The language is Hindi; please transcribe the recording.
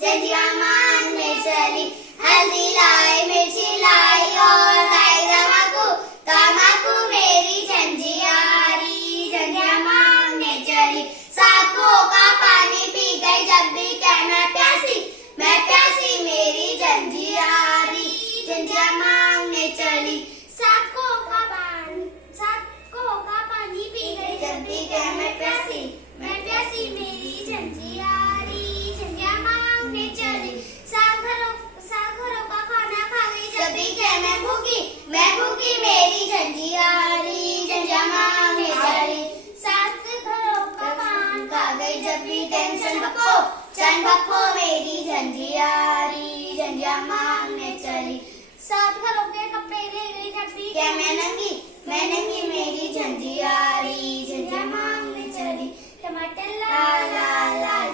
झंझिया मांगने चली। हल्दी लाई मिर्ची लाई और लाई तमाकू, तमाकू मेरी झंझियारी झंझिया मांगने चली। सांपों का पानी पी गई जब भी कहना प्यासी, मैं प्यासी मेरी झंझियारी झंझिया मांगने चली। सांपों का पानी पी गई जब भी कह मैं प्यासी मेरी झंझियारी झंझिया मांगने चली। सागरों का खाना खा गई जब भी कह मैं भूखी मेरी झंझियारी झंझिया मांगने चली। सात घरों का पान खा गई जब भी कह चन बप्पो मेरी झंझियारी झंझिया मांगने चली। सात घरों के कपड़े ले गई जब भी कह मैं नंगी मेरी झंझियारी झंझिया मांगने चली। टमाटर लाल लाल लाल